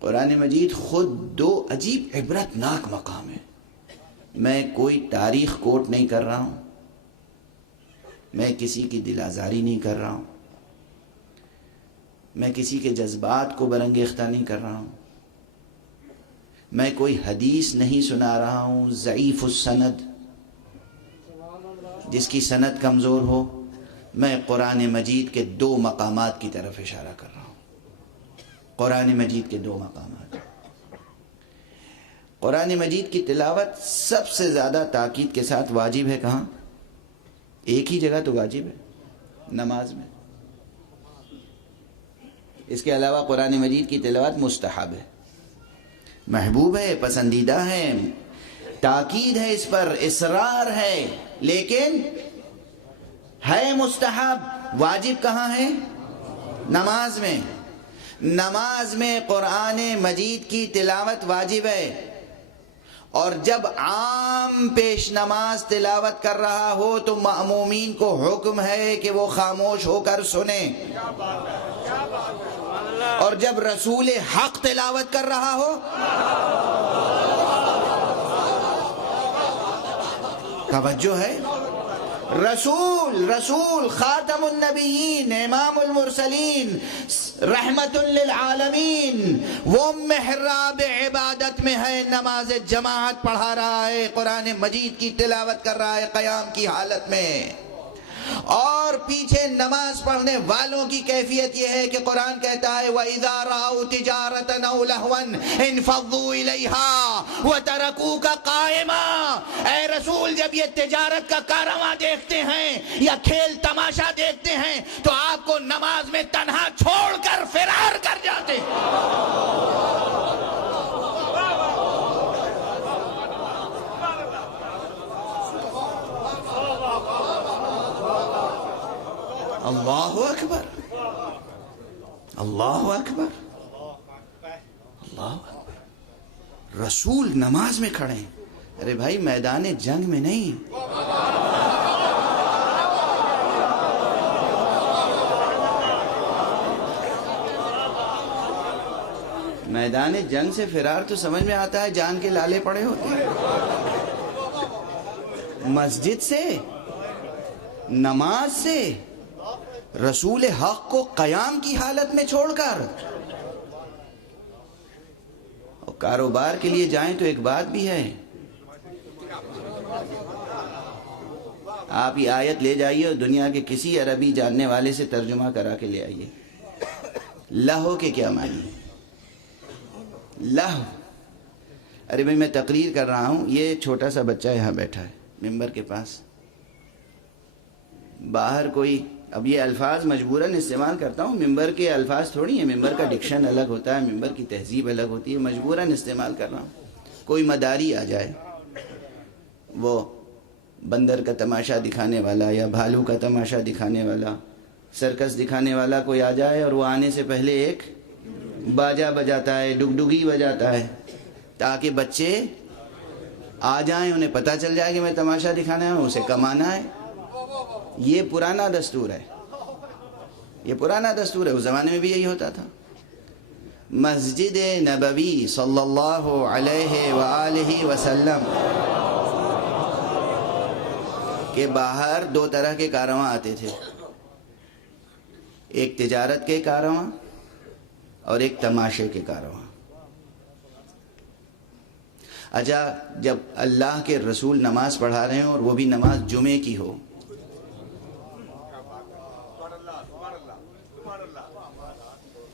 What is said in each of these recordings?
قرآن مجید خود دو عجیب عبرت ناک مقام ہے. میں کوئی تاریخ کوٹ نہیں کر رہا ہوں، میں کسی کی دل آزاری نہیں کر رہا ہوں، میں کسی کے جذبات کو برانگیختہ نہیں کر رہا ہوں، میں کوئی حدیث نہیں سنا رہا ہوں ضعیف السند جس کی سند کمزور ہو. میں قرآن مجید کے دو مقامات کی طرف اشارہ کر رہا ہوں. قرآن مجید کے دو مقامات. قرآن مجید کی تلاوت سب سے زیادہ تاکید کے ساتھ واجب ہے کہاں؟ ایک ہی جگہ تو واجب ہے، نماز میں. اس کے علاوہ قرآن مجید کی تلاوت مستحب ہے، محبوب ہے، پسندیدہ ہے، تاکید ہے اس پر، اصرار ہے، لیکن ہے مستحب. واجب کہاں ہے؟ نماز میں. نماز میں قرآن مجید کی تلاوت واجب ہے، اور جب عام پیش نماز تلاوت کر رہا ہو تو مأمومین کو حکم ہے کہ وہ خاموش ہو کر سنیں، اور جب رسول حق تلاوت کر رہا ہو توجہ ہے، رسول خاتم النبیین امام المرسلین رحمت للعالمین، وہ محراب عبادت میں ہے، نماز جماعت پڑھا رہا ہے، قرآن مجید کی تلاوت کر رہا ہے قیام کی حالت میں. اور پیچھے نماز پڑھنے والوں کی کیفیت یہ ہے کہ قرآن کہتا ہے وَإِذَا رَأَوْا تِجَارَةً أَوْ لَهْوًا انفضوا إِلَيْهَا وَتَرَكُوكَ قَائِمًا. اے رسول، جب یہ تجارت کا کارواں دیکھتے ہیں یا کھیل تماشا دیکھتے ہیں تو آپ کو نماز میں تنہا چھوڑ کر فرار کر جاتے ہیں. اللہ اکبر، اللہ اکبر، اللہ اکبر. رسول نماز میں کھڑے ہیں. ارے بھائی، میدان جنگ میں نہیں، میدان جنگ سے فرار تو سمجھ میں آتا ہے جان کے لالے پڑے ہوتے ہیں. مسجد سے، نماز سے، رسول حق کو قیام کی حالت میں چھوڑ کر. اور کاروبار کے لیے جائیں تو ایک بات بھی ہے، آپ یہ آیت لے جائیے اور دنیا کے کسی عربی جاننے والے سے ترجمہ کرا کے لے آئیے. لہو کے کیا معنی ہے؟ لہو. ارے بھائی، میں تقریر کر رہا ہوں، یہ چھوٹا سا بچہ یہاں بیٹھا ہے ممبر کے پاس، باہر کوئی، اب یہ الفاظ مجبوراً استعمال کرتا ہوں، ممبر کے الفاظ تھوڑی ہیں، ممبر کا ڈکشن الگ ہوتا ہے، ممبر کی تہذیب الگ ہوتی ہے، مجبوراً استعمال کر رہا ہوں. کوئی مداری آ جائے، وہ بندر کا تماشا دکھانے والا یا بھالو کا تماشا دکھانے والا، سرکس دکھانے والا کوئی آ جائے، اور وہ آنے سے پہلے ایک باجا بجاتا ہے، ڈگڈگی بجاتا ہے، تاکہ بچے آ جائیں، انہیں پتہ چل جائے کہ میں تماشا دکھانا ہے، اسے کمانا ہے. یہ پرانا دستور ہے، یہ پرانا دستور ہے. اس زمانے میں بھی یہی ہوتا تھا. مسجد نبوی صلی اللہ علیہ وآلہ وسلم کے باہر دو طرح کے کارواں آتے تھے، ایک تجارت کے کارواں اور ایک تماشے کے کارواں. اچھا، جب اللہ کے رسول نماز پڑھا رہے ہیں اور وہ بھی نماز جمعے کی ہو،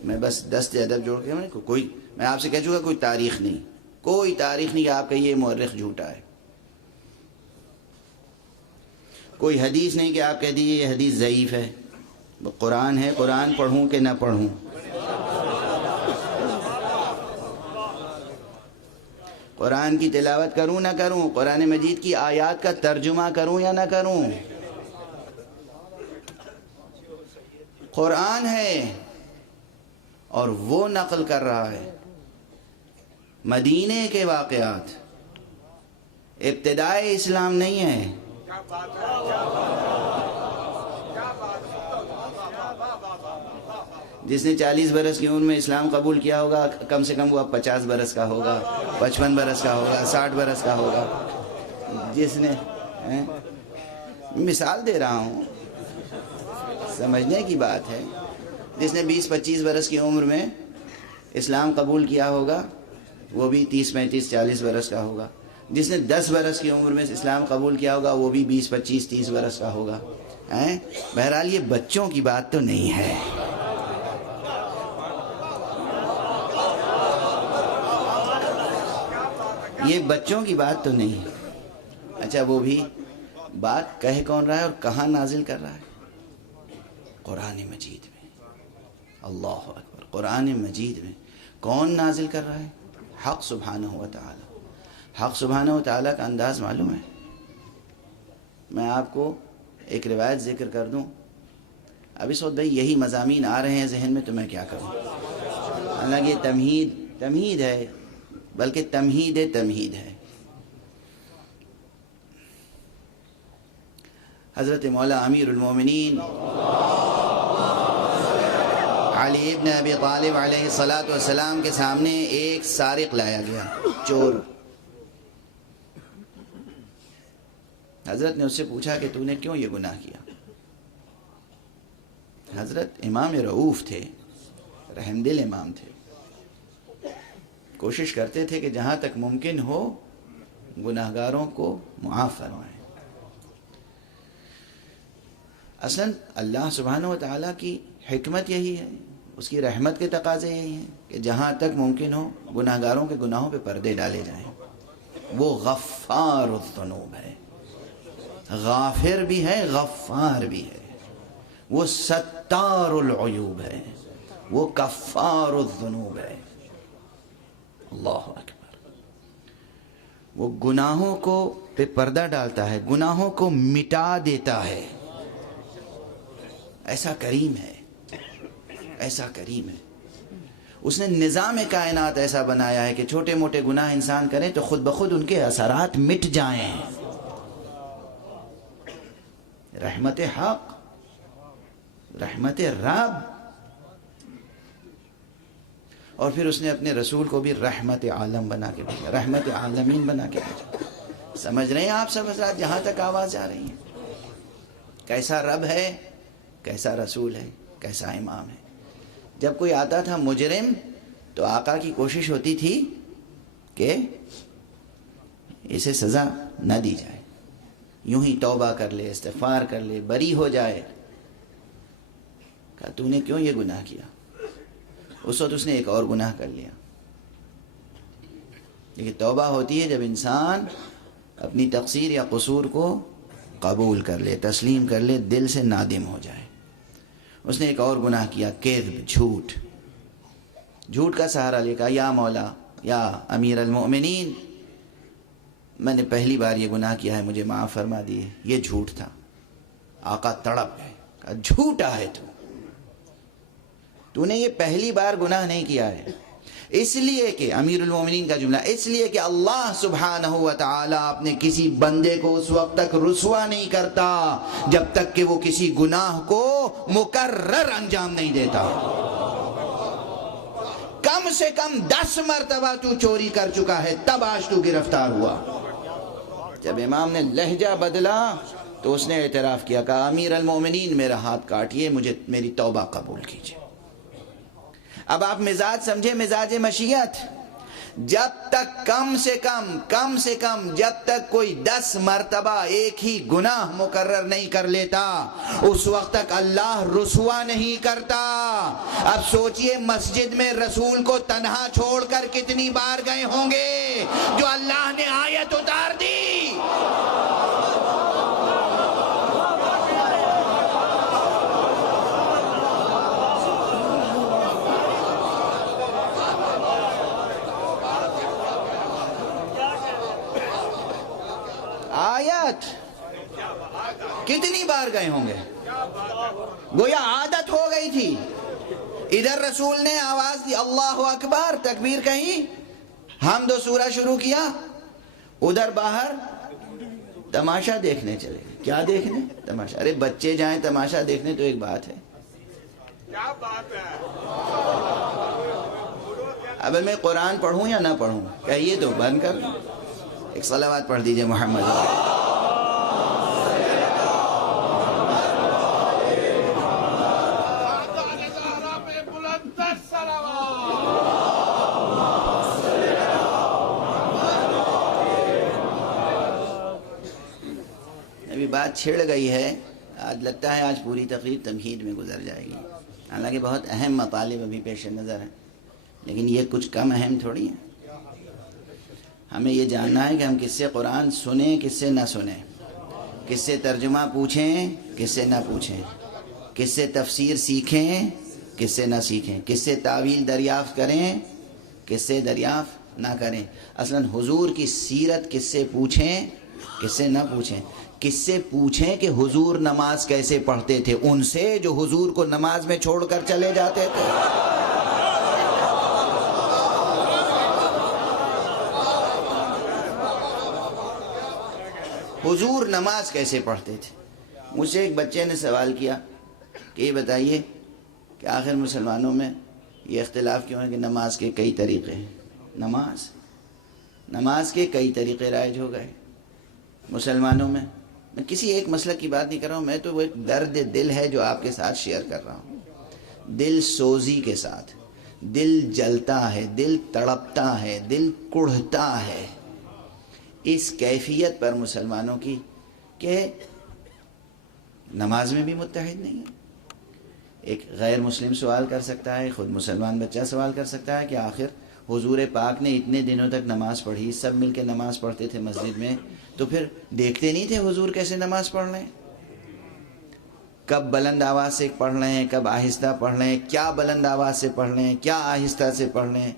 میں بس دست ادب جوڑ کے میں آپ سے کہہ چکا کوئی تاریخ نہیں، کوئی تاریخ نہیں کہ آپ کہیے مورخ جھوٹا ہے، کوئی حدیث نہیں کہ آپ کہہ دیجیے یہ حدیث ضعیف ہے. قرآن ہے، قرآن پڑھوں کہ نہ پڑھوں، قرآن کی تلاوت کروں نہ کروں، قرآن مجید کی آیات کا ترجمہ کروں یا نہ کروں، قرآن ہے اور وہ نقل کر رہا ہے مدینے کے واقعات، ابتدائے اسلام نہیں ہے. جس نے 40 برس کی عمر میں اسلام قبول کیا ہوگا کم سے کم وہ اب 50 برس کا ہوگا، 55 برس کا ہوگا، 60 برس کا ہوگا. جس نے مثال دے رہا ہوں، سمجھنے کی بات ہے. جس نے 20-25 برس کی عمر میں اسلام قبول کیا ہوگا وہ بھی 30-35-40 برس کا ہوگا. جس نے 10 برس کی عمر میں اسلام قبول کیا ہوگا وہ بھی 20-25-30 برس کا ہوگا. بہرحال یہ بچوں کی بات تو نہیں ہے. یہ بچوں کی بات تو نہیں ہے. اچھا وہ بھی بات کہہ کون رہا ہے اور کہاں نازل کر رہا ہے؟ قرآن مجید میں. اللہ اکبر. قرآن مجید میں کون نازل کر رہا ہے؟ حق سبحانہ و تعالی. حق سبحانہ و تعالی کا انداز معلوم ہے؟ میں آپ کو ایک روایت ذکر کر دوں. اب اس وقت بھائی یہی مضامین آ رہے ہیں ذہن میں تو میں کیا کروں. حالانکہ تمہید ہے، بلکہ تمہید ہے. حضرت مولا امیر المومنین علی ابن ابی طالب علیہ الصلاۃ والسلام کے سامنے ایک سارق لایا گیا، چور. حضرت نے اس سے پوچھا کہ تو نے کیوں یہ گناہ کیا؟ حضرت امام رؤوف تھے، رحم دل امام تھے. کوشش کرتے تھے کہ جہاں تک ممکن ہو گناہگاروں کو معاف فرمائیں. اصلاً اللہ سبحانہ و تعالیٰ کی حکمت یہی ہے، اس کی رحمت کے تقاضے یہی ہیں کہ جہاں تک ممکن ہو گناہگاروں کے گناہوں پہ پردے ڈالے جائیں. وہ غفار الذنوب ہے، غافر بھی ہے، غفار بھی ہے. وہ ستار العیوب ہے، وہ کفار الذنوب ہے. اللہ اکبر. وہ گناہوں کو پہ پردہ ڈالتا ہے، گناہوں کو مٹا دیتا ہے. ایسا کریم ہے، ایسا کریم ہے. اس نے نظام کائنات ایسا بنایا ہے کہ چھوٹے موٹے گناہ انسان کریں تو خود بخود ان کے اثرات مٹ جائیں. رحمت حق، رحمت رب. اور پھر اس نے اپنے رسول کو بھی رحمت عالم بنا کے بھیجا، رحمت عالمین بنا کے بھیجا. سمجھ رہے ہیں آپ سب حضرات جہاں تک آواز آ رہی ہے؟ کیسا رب ہے، کیسا رسول ہے، کیسا امام ہے. جب کوئی آتا تھا مجرم تو آقا کی کوشش ہوتی تھی کہ اسے سزا نہ دی جائے، یوں ہی توبہ کر لے، استغفار کر لے، بری ہو جائے. کہا تو نے کیوں یہ گناہ کیا؟ اس وقت اس نے ایک اور گناہ کر لیا. لیکن توبہ ہوتی ہے جب انسان اپنی تقصیر یا قصور کو قبول کر لے، تسلیم کر لے، دل سے نادم ہو جائے. اس نے ایک اور گناہ کیا، کذب، جھوٹ. جھوٹ کا سہارا لے کہا یا مولا، یا امیر المؤمنین، میں نے پہلی بار یہ گناہ کیا ہے، مجھے معاف فرما دیے. یہ جھوٹ تھا. آقا تڑپ گئے، کہا جھوٹا ہے تو نے یہ پہلی بار گناہ نہیں کیا ہے. اس لیے کہ امیر المومنین کا جملہ، اس لیے کہ اللہ سبحانہ و تعالیٰ اپنے کسی بندے کو اس وقت تک رسوا نہیں کرتا جب تک کہ وہ کسی گناہ کو مکرر انجام نہیں دیتا. کم سے کم 10 مرتبہ تو چوری کر چکا ہے، تب آج تو گرفتار ہوا. جب امام نے لہجہ بدلا تو اس نے اعتراف کیا، کہا امیر المومنین میرا ہاتھ کاٹیے، مجھے میری توبہ قبول کیجیے. اب آپ مزاج سمجھے، مزاج مشیت. جب تک کم سے کم جب تک کوئی 10 مرتبہ ایک ہی گناہ مکرر نہیں کر لیتا اس وقت تک اللہ رسوا نہیں کرتا. اب سوچئے مسجد میں رسول کو تنہا چھوڑ کر کتنی بار گئے ہوں گے جو اللہ نے آیت اتار دی. آیت کتنی بار گئے ہوں گے، گویا عادت ہو گئی تھی. ادھر رسول نے آواز دی اللہ اکبر، تکبیر کہیں، حمد و سورہ شروع کیا، ادھر باہر تماشا دیکھنے چلے. کیا دیکھنے؟ تماشا. ارے بچے جائیں تماشا دیکھنے تو ایک بات ہے، اب میں قرآن پڑھوں یا نہ پڑھوں؟ کہیے تو بند کر دوں. ایک صلوات پڑھ دیجئے محمد. ابھی بات چھڑ گئی ہے. آج لگتا ہے آج پوری تقریر تمہید میں گزر جائے گی، حالانکہ بہت اہم مطالب ابھی پیش نظر ہیں، لیکن یہ کچھ کم اہم تھوڑی ہیں. ہمیں یہ جاننا ہے کہ ہم کس سے قرآن سنیں، کس سے نہ سنیں، کس سے ترجمہ پوچھیں، کس سے نہ پوچھیں، کس سے تفسیر سیکھیں، کس سے نہ سیکھیں، کس سے تعویل دریافت کریں، کس سے دریافت نہ کریں. اصلاً حضور کی سیرت کس سے پوچھیں، کس سے نہ پوچھیں. کس سے پوچھیں کہ حضور نماز کیسے پڑھتے تھے؟ ان سے جو حضور کو نماز میں چھوڑ کر چلے جاتے تھے. حضور نماز کیسے پڑھتے تھے؟ مجھ سے ایک بچے نے سوال کیا کہ یہ بتائیے کہ آخر مسلمانوں میں یہ اختلاف کیوں ہے کہ نماز کے کئی طریقے ہیں. نماز کے کئی طریقے رائج ہو گئے مسلمانوں میں. میں کسی ایک مسلک کی بات نہیں کر رہا ہوں، میں تو وہ ایک درد دل ہے جو آپ کے ساتھ شیئر کر رہا ہوں. دل سوزی کے ساتھ، دل جلتا ہے، دل تڑپتا ہے، دل کڑھتا ہے اس کیفیت پر مسلمانوں کی کہ نماز میں بھی متحد نہیں ہے. ایک غیر مسلم سوال کر سکتا ہے، خود مسلمان بچہ سوال کر سکتا ہے کہ آخر حضور پاک نے اتنے دنوں تک نماز پڑھی، سب مل کے نماز پڑھتے تھے مسجد میں، تو پھر دیکھتے نہیں تھے حضور کیسے نماز پڑھ رہے ہیں؟ کب بلند آواز سے پڑھ رہے ہیں، کب آہستہ پڑھ رہے ہیں، کیا بلند آواز سے پڑھ رہے ہیں، کیا آہستہ سے پڑھ رہے ہیں،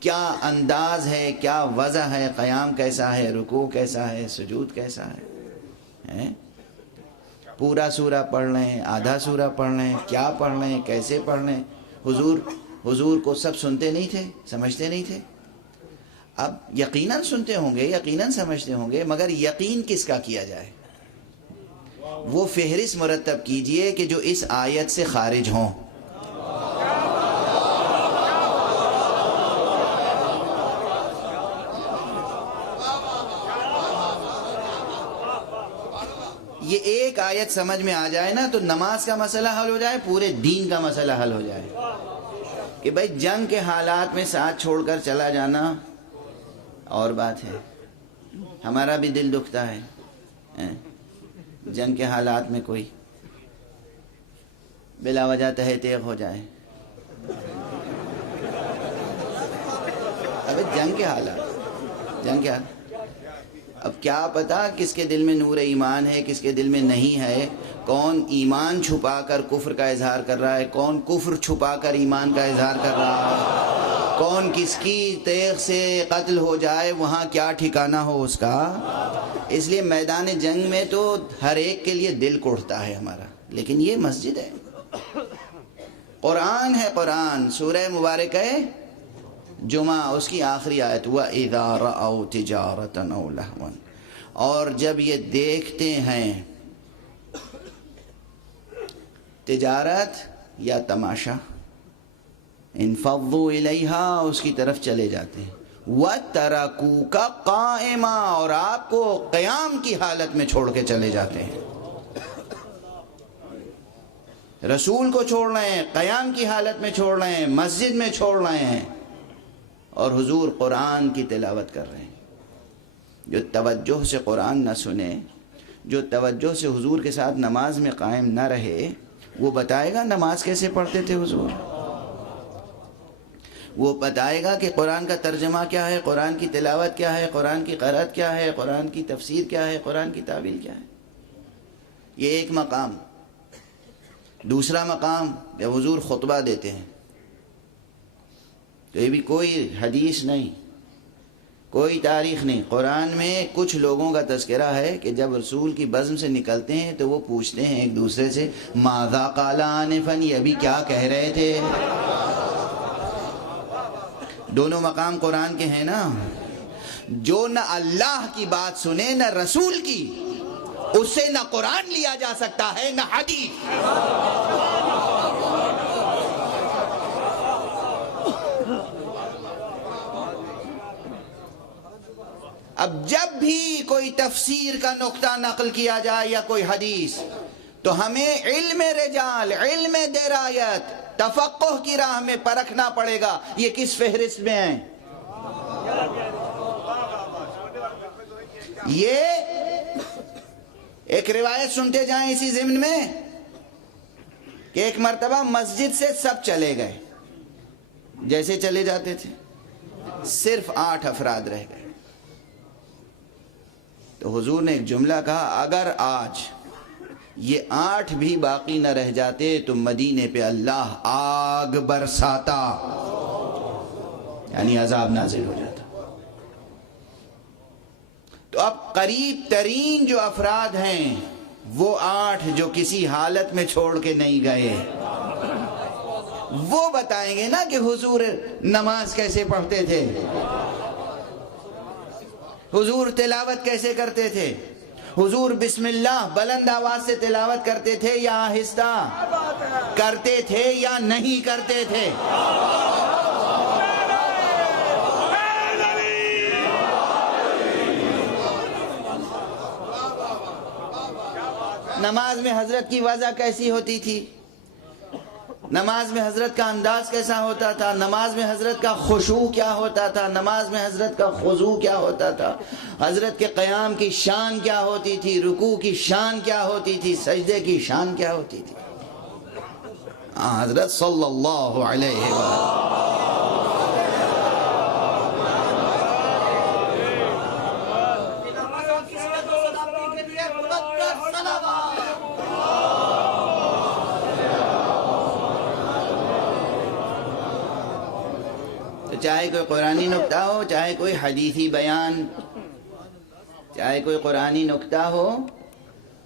کیا انداز ہے، کیا وضع ہے، قیام کیسا ہے، رکوع کیسا ہے، سجود کیسا ہے. پورا سورہ پڑھ رہے ہیں، آدھا سورہ پڑھ رہے ہیں، کیا پڑھ رہے ہیں، کیسے پڑھ رہے ہیں. حضور کو سب سنتے نہیں تھے، سمجھتے نہیں تھے. اب یقیناً سنتے ہوں گے، یقیناً سمجھتے ہوں گے، مگر یقین کس کا کیا جائے؟ وہ فہرست مرتب کیجئے کہ جو اس آیت سے خارج ہوں. یہ ایک آیت سمجھ میں آ جائے نا تو نماز کا مسئلہ حل ہو جائے، پورے دین کا مسئلہ حل ہو جائے. کہ بھائی جنگ کے حالات میں ساتھ چھوڑ کر چلا جانا اور بات ہے، ہمارا بھی دل دکھتا ہے. جنگ کے حالات میں کوئی بلا وجہ تہہ تیغ ہو جائے. ابھی جنگ کے حالات اب کیا پتا کس کے دل میں نور ایمان ہے، کس کے دل میں نہیں ہے. کون ایمان چھپا کر کفر کا اظہار کر رہا ہے، کون کفر چھپا کر ایمان کا اظہار کر رہا ہے، کون کس کی تیغ سے قتل ہو جائے، وہاں کیا ٹھکانہ ہو اس کا. اس لیے میدان جنگ میں تو ہر ایک کے لیے دل کوڑتا ہے ہمارا، لیکن یہ مسجد ہے، قرآن ہے. قرآن سورہ مبارک ہے جمعہ، اس کی آخری آیت وَإِذَا رَأَوْا تِجَارَةً أَوْ لَهْوًا، اور جب یہ دیکھتے ہیں تجارت یا تماشا، انفضوا الیہا، اس کی طرف چلے جاتے ہیں. وَتَرَكُوكَ قَائِمًا، اور آپ کو قیام کی حالت میں چھوڑ کے چلے جاتے ہیں. رسول کو چھوڑ رہے ہیں، قیام کی حالت میں چھوڑ رہے ہیں، مسجد میں چھوڑ رہے ہیں، اور حضور قرآن کی تلاوت کر رہے ہیں. جو توجہ سے قرآن نہ سنے، جو توجہ سے حضور کے ساتھ نماز میں قائم نہ رہے، وہ بتائے گا نماز کیسے پڑھتے تھے حضور. وہ بتائے گا کہ قرآن کا ترجمہ کیا ہے، قرآن کی تلاوت کیا ہے، قرآن کی قرأت کیا ہے، قرآن کی تفسیر کیا ہے، قرآن کی تعویل کیا ہے. یہ ایک مقام. دوسرا مقام جب حضور خطبہ دیتے ہیں تو یہ بھی کوئی حدیث نہیں، کوئی تاریخ نہیں. قرآن میں کچھ لوگوں کا تذکرہ ہے کہ جب رسول کی بزم سے نکلتے ہیں تو وہ پوچھتے ہیں ایک دوسرے سے ماذا قال آنفا، یہ ابھی کیا کہہ رہے تھے. دونوں مقام قرآن کے ہیں نا. جو نہ اللہ کی بات سنے نہ رسول کی، اس سے نہ قرآن لیا جا سکتا ہے نہ حدیث. اب جب بھی کوئی تفسیر کا نقطہ نقل کیا جائے یا کوئی حدیث، تو ہمیں علم رجال، علم درایت، تفقہ کی راہ میں پرکھنا پڑے گا یہ کس فہرست میں ہیں۔ یہ ایک روایت سنتے جائیں اسی ضمن میں کہ ایک مرتبہ مسجد سے سب چلے گئے، جیسے چلے جاتے تھے، صرف 8 افراد رہ گئے۔ تو حضور نے ایک جملہ کہا، اگر آج یہ 8 بھی باقی نہ رہ جاتے تو مدینے پہ اللہ آگ برساتا، یعنی عذاب نازل ہو جاتا۔ تو اب قریب ترین جو افراد ہیں وہ 8 جو کسی حالت میں چھوڑ کے نہیں گئے، وہ بتائیں گے نا کہ حضور نماز کیسے پڑھتے تھے، حضور تلاوت کیسے کرتے تھے، حضور بسم اللہ بلند آواز سے تلاوت کرتے تھے یا آہستہ کرتے تھے یا نہیں کرتے تھے۔ نماز میں حضرت کی وضع کیسی ہوتی تھی، نماز میں حضرت کا انداز کیسا ہوتا تھا، نماز میں حضرت کا خشوع کیا ہوتا تھا، نماز میں حضرت کا خضوع کیا ہوتا تھا، حضرت کے قیام کی شان کیا ہوتی تھی، رکوع کی شان کیا ہوتی تھی، سجدے کی شان کیا ہوتی تھی۔ حضرت صلی اللہ علیہ وسلم چاہے کوئی قرآنی نکتہ ہو، چاہے کوئی حدیثی بیان، چاہے کوئی قرآنی نکتہ ہو،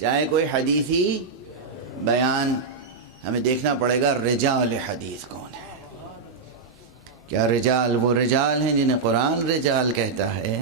چاہے کوئی حدیثی بیان، ہمیں دیکھنا پڑے گا رجال حدیث کون ہے۔ کیا رجال وہ رجال ہیں جنہیں قرآن رجال کہتا ہے؟